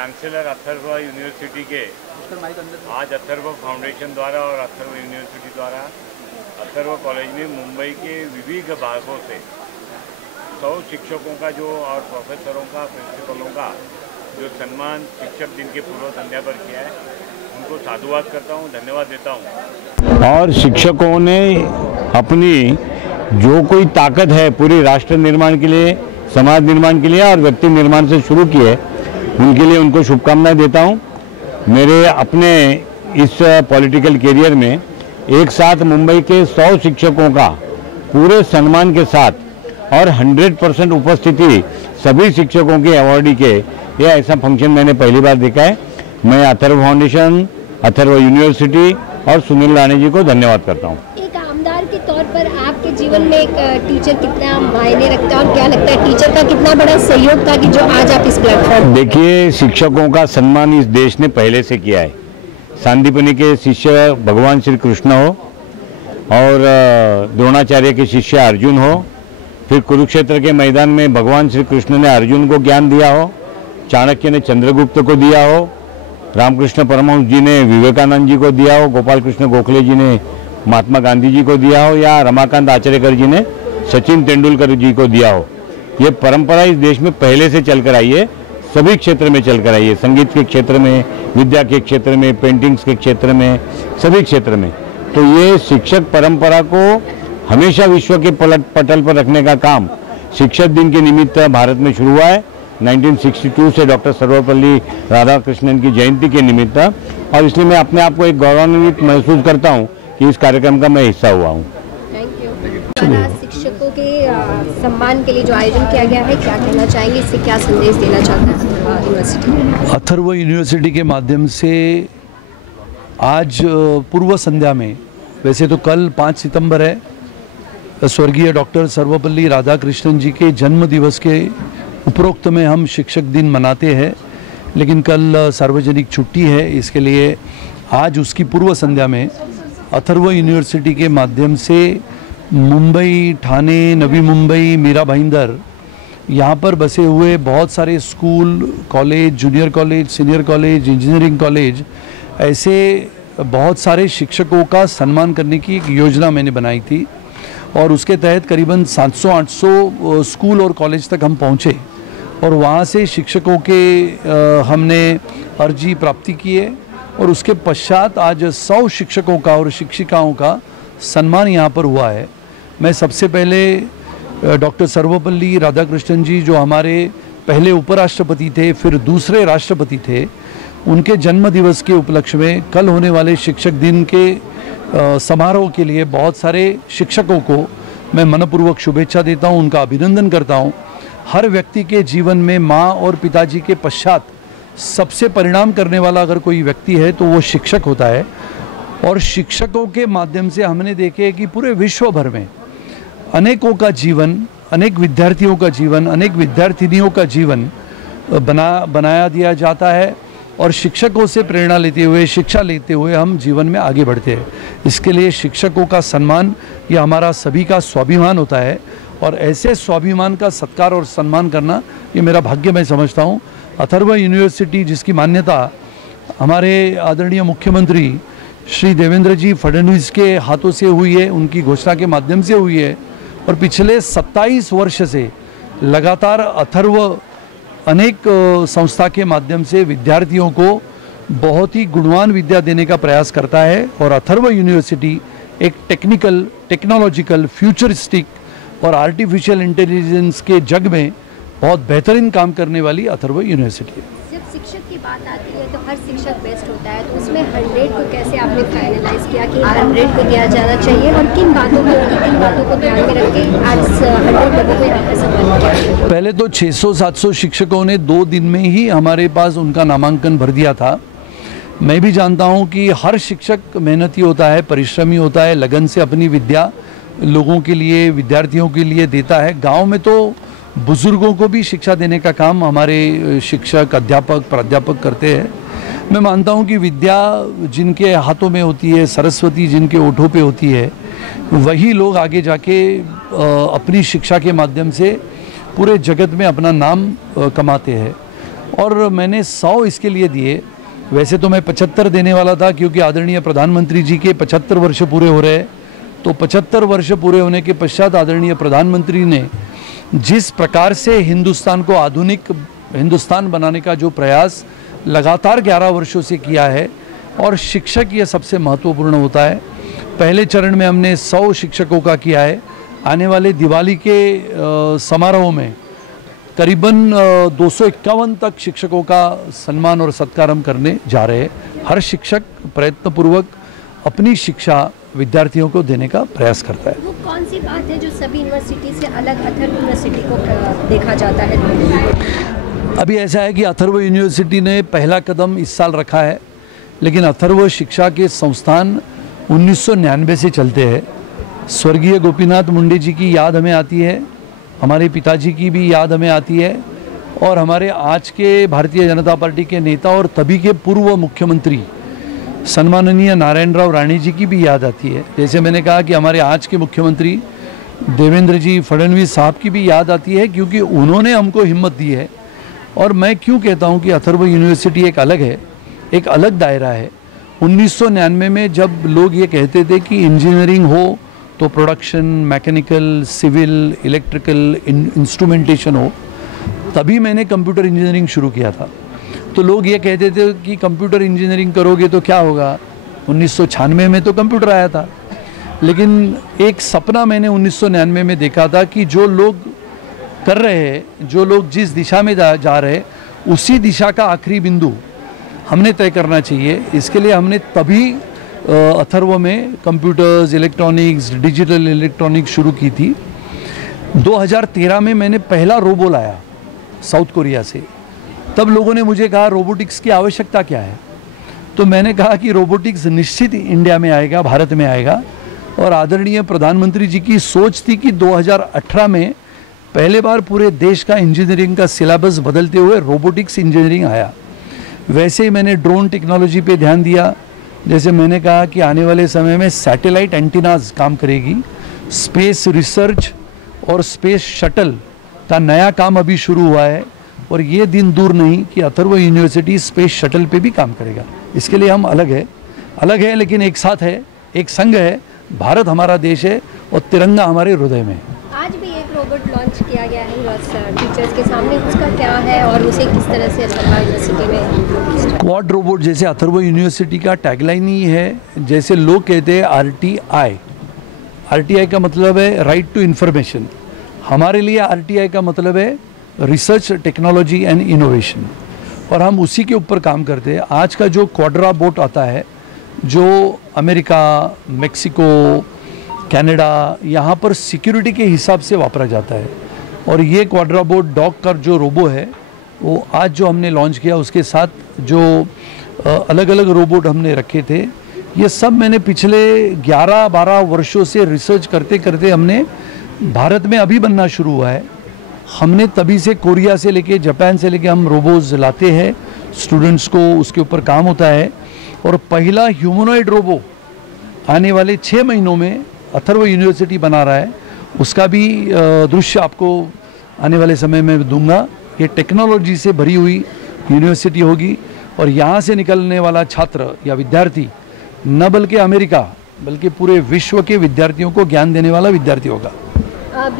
Chancellor Atharva university के आज Atharva foundation द्वारा और अथर्व यूनिवर्सिटी द्वारा अथर्व कॉलेज में मुंबई के विविध भागों से 100 शिक्षकों का जो और प्रोफेसरों का प्रिंसिपलों का जो सम्मान शिक्षक दिन के पूर्व संध्या पर किया है, उनको साधुवाद करता हूँ, धन्यवाद देता हूँ। और शिक्षकों ने अपनी जो कोई ताकत है पूरी राष्ट्र निर्माण के लिए, समाज निर्माण के लिए और व्यक्ति निर्माण से शुरू की है, उनके लिए उनको शुभकामनाएं देता हूं। मेरे अपने इस पॉलिटिकल करियर में एक साथ मुंबई के 100 शिक्षकों का पूरे सम्मान के साथ और 100% उपस्थिति सभी शिक्षकों के अवार्डी के, ये ऐसा फंक्शन मैंने पहली बार देखा है। मैं अथर्व फाउंडेशन, अथर्व यूनिवर्सिटी और सुनील राणे जी को धन्यवाद करता हूँ। एक आमदार के तौर पर आपके जीवन में एक टीचर कितना मायने रखता है और क्या लगता है टीचर का कितना बड़ा सहयोग था कि जो आज आप इस प्लेटफॉर्म? देखिए, शिक्षकों का सम्मान इस देश ने पहले से किया है। सांदीपनि के शिष्य भगवान श्री कृष्ण हो और द्रोणाचार्य के शिष्य अर्जुन हो, फिर कुरुक्षेत्र के मैदान में भगवान श्री कृष्ण ने अर्जुन को ज्ञान दिया हो, चाणक्य ने चंद्रगुप्त को दिया हो, रामकृष्ण परमहंस जी ने विवेकानंद जी को दिया हो, गोपाल कृष्ण गोखले जी ने महात्मा गांधी जी को दिया हो, या रमाकांत आचरेकर जी ने सचिन तेंदुलकर जी को दिया हो। ये परंपरा इस देश में पहले से चलकर आई है, सभी क्षेत्र में चलकर आई है, संगीत के क्षेत्र में, विद्या के क्षेत्र में, पेंटिंग्स के क्षेत्र में, सभी क्षेत्र में। तो ये शिक्षक परंपरा को हमेशा विश्व के पटल पर रखने का काम शिक्षक दिन के निमित्त भारत में शुरू हुआ है 1962 से डॉक्टर सर्वपल्ली राधाकृष्णन की जयंती के निमित्त, और इसलिए मैं अपने आप को एक गौरवान्वित महसूस करता हूँ कि इस कार्यक्रम का मैं हिस्सा हुआ हूँ। शिक्षकों के सम्मान के लिए जो आयोजन किया गया है, क्या कहना चाहेंगे, इससे क्या संदेश देना चाहता है यूनिवर्सिटी? अथर्व यूनिवर्सिटी के माध्यम से आज पूर्व संध्या में, वैसे तो कल 5 सितंबर है, स्वर्गीय डॉक्टर सर्वपल्ली राधाकृष्णन जी के जन्म दिवस के उपरोक्त में हम शिक्षक दिन मनाते हैं, लेकिन कल सार्वजनिक छुट्टी है, इसके लिए आज उसकी पूर्व संध्या में अथर्व यूनिवर्सिटी के माध्यम से मुंबई, ठाणे, नवी मुंबई, मीरा भाईंदर, यहाँ पर बसे हुए बहुत सारे school, college, junior college, senior college, engineering college, ऐसे बहुत सारे शिक्षकों का सम्मान करने की एक योजना मैंने बनाई थी और उसके तहत करीबन 700-800 स्कूल और कॉलेज तक हम पहुँचे और वहाँ से शिक्षकों के हमने अर्जी प्राप्ति किए और उसके पश्चात आज 100 शिक्षकों का और शिक्षिकाओं का सम्मान यहाँ पर हुआ है। मैं सबसे पहले डॉक्टर सर्वपल्ली राधाकृष्णन जी, जो हमारे पहले उपराष्ट्रपति थे, फिर दूसरे राष्ट्रपति थे, उनके जन्म दिवस के उपलक्ष्य में कल होने वाले शिक्षक दिन के समारोह के लिए बहुत सारे शिक्षकों को मैं मनपूर्वक शुभेच्छा देता हूँ, उनका अभिनंदन करता हूँ। हर व्यक्ति के जीवन में माँ और पिताजी के पश्चात सबसे परिणाम करने वाला अगर कोई व्यक्ति है तो वो शिक्षक होता है और शिक्षकों के माध्यम से हमने देखे कि पूरे विश्व भर में अनेकों का जीवन, अनेक विद्यार्थियों का जीवन, अनेक विद्यार्थिनियों का जीवन बनाया दिया जाता है और शिक्षकों से प्रेरणा लेते हुए, शिक्षा लेते हुए हम जीवन में आगे बढ़ते हैं। इसके लिए शिक्षकों का सम्मान ये हमारा सभी का स्वाभिमान होता है और ऐसे स्वाभिमान का सत्कार और सम्मान करना ये मेरा भाग्य मैं समझता हूँ। अथर्व यूनिवर्सिटी, जिसकी मान्यता हमारे आदरणीय मुख्यमंत्री श्री देवेंद्र जी फडणवीस के हाथों से हुई है, उनकी घोषणा के माध्यम से हुई है और पिछले 27 वर्ष से लगातार अथर्व अनेक संस्था के माध्यम से विद्यार्थियों को बहुत ही गुणवान विद्या देने का प्रयास करता है और अथर्व यूनिवर्सिटी एक टेक्नोलॉजिकल, फ्यूचरिस्टिक और आर्टिफिशियल इंटेलिजेंस के जग में बहुत बेहतरीन काम करने वाली अथर्व यूनिवर्सिटी है। जब शिक्षक की बात आती है तो हर शिक्षक बेस्ट होता है, तो उसमें 100 को कैसे आपने फाइनलाइज किया कि 100 को दिया जाना चाहिए और किन बातों को ध्यान में रख के आज 100 लोगों को यहाँ पे सम्मान किया? पहले तो 600-700 शिक्षकों ने 2 दिन में ही हमारे पास उनका नामांकन भर दिया था। मैं भी जानता हूँ कि हर शिक्षक मेहनती होता है, परिश्रमी होता है, लगन से अपनी विद्या लोगों के लिए, विद्यार्थियों के लिए देता है। गाँव में तो बुजुर्गों को भी शिक्षा देने का काम हमारे शिक्षक, अध्यापक, प्राध्यापक करते हैं। मैं मानता हूं कि विद्या जिनके हाथों में होती है, सरस्वती जिनके ओठों पे होती है, वही लोग आगे जाके अपनी शिक्षा के माध्यम से पूरे जगत में अपना नाम कमाते हैं। और मैंने 100 इसके लिए दिए। वैसे तो मैं 75 देने वाला था, क्योंकि आदरणीय प्रधानमंत्री जी के 75 वर्ष पूरे हो रहे हैं। तो 75 वर्ष पूरे होने के पश्चात आदरणीय प्रधानमंत्री ने जिस प्रकार से हिंदुस्तान को आधुनिक हिंदुस्तान बनाने का जो प्रयास लगातार 11 वर्षों से किया है, और शिक्षक ये सबसे महत्वपूर्ण होता है। पहले चरण में हमने 100 शिक्षकों का किया है। आने वाले दिवाली के समारोह में करीबन 251 तक शिक्षकों का सम्मान और सत्कार हम करने जा रहे हैं। हर शिक्षक प्रयत्नपूर्वक अपनी शिक्षा विद्यार्थियों को देने का प्रयास करता है। वो कौन सी बात है जो सभी यूनिवर्सिटी से अलग अथर्व यूनिवर्सिटी को देखा जाता है? अभी ऐसा है कि अथर्व यूनिवर्सिटी ने पहला कदम इस साल रखा है, लेकिन अथर्व शिक्षा के संस्थान 1999 से चलते हैं। स्वर्गीय गोपीनाथ मुंडे जी की याद हमें आती है, हमारे पिताजी की भी याद हमें आती है, और हमारे आज के भारतीय जनता पार्टी के नेता और तभी के पूर्व मुख्यमंत्री सम्माननीय नारायण राव राणे जी की भी याद आती है। जैसे मैंने कहा कि हमारे आज के मुख्यमंत्री देवेंद्र जी फडणवीस साहब की भी याद आती है, क्योंकि उन्होंने हमको हिम्मत दी है। और मैं क्यों कहता हूं कि अथर्व यूनिवर्सिटी एक अलग है, एक अलग दायरा है। 1999 में जब लोग ये कहते थे कि इंजीनियरिंग हो तो production, mechanical, civil, electrical, instrumentation हो, तभी मैंने कंप्यूटर इंजीनियरिंग शुरू किया था। तो लोग ये कहते थे कि कंप्यूटर इंजीनियरिंग करोगे तो क्या होगा। 1996 में तो कंप्यूटर आया था, लेकिन एक सपना मैंने 1999 में देखा था कि जो लोग कर रहे हैं, जो लोग जिस दिशा में जा रहे हैं, उसी दिशा का आखिरी बिंदु हमने तय करना चाहिए। इसके लिए हमने तभी अथर्व में कंप्यूटर्स, इलेक्ट्रॉनिक्स, डिजिटल इलेक्ट्रॉनिक्स शुरू की थी। 2013 में मैंने पहला रोबो लाया साउथ कोरिया से। तब लोगों ने मुझे कहा रोबोटिक्स की आवश्यकता क्या है, तो मैंने कहा कि रोबोटिक्स निश्चित इंडिया में आएगा, भारत में आएगा। और आदरणीय प्रधानमंत्री जी की सोच थी कि 2018 में पहले बार पूरे देश का इंजीनियरिंग का सिलेबस बदलते हुए रोबोटिक्स इंजीनियरिंग आया। वैसे ही मैंने ड्रोन टेक्नोलॉजी पे ध्यान दिया। जैसे मैंने कहा कि आने वाले समय में सैटेलाइट एंटीनाज काम करेगी, स्पेस रिसर्च और स्पेस शटल का नया काम अभी शुरू हुआ है, और ये दिन दूर नहीं कि अथर्व यूनिवर्सिटी स्पेस शटल पे भी काम करेगा। इसके लिए हम अलग है लेकिन एक साथ है, एक संग है। भारत हमारा देश है और तिरंगा हमारे हृदय में है। आज भी एक रोबोट लॉन्च किया गया है टीचर्स के सामने, उसका क्या है और उसे किस तरह से यूनिवर्सिटी में? क्वाड रोबोट, जैसे अथर्व यूनिवर्सिटी का टैगलाइन ही है, जैसे लोग कहते हैं आरटीआई का मतलब है राइट टू इंफॉर्मेशन। हमारे लिए आरटीआई का मतलब है रिसर्च, टेक्नोलॉजी एंड इनोवेशन, और हम उसी के ऊपर काम करते हैं। आज का जो क्वाड्रा बोट आता है, जो अमेरिका, मेक्सिको, कनाडा, यहाँ पर सिक्योरिटी के हिसाब से वापरा जाता है। और ये क्वाड्रा बोट डॉग का जो रोबो है, वो आज जो हमने लॉन्च किया, उसके साथ जो अलग अलग रोबोट हमने रखे थे, ये सब मैंने पिछले 11-12 वर्षों से रिसर्च करते करते हमने भारत में अभी बनना शुरू हुआ है। हमने तभी से कोरिया से लेके जापान से लेके हम रोबोज लाते हैं, स्टूडेंट्स को उसके ऊपर काम होता है। और पहला ह्यूमनॉइड रोबो आने वाले 6 महीनों में अथर्व यूनिवर्सिटी बना रहा है। उसका भी दृश्य आपको आने वाले समय में दूंगा। ये टेक्नोलॉजी से भरी हुई यूनिवर्सिटी होगी, और यहाँ से निकलने वाला छात्र या विद्यार्थी न बल्कि अमेरिका बल्कि पूरे विश्व के विद्यार्थियों को ज्ञान देने वाला विद्यार्थी होगा। बिहार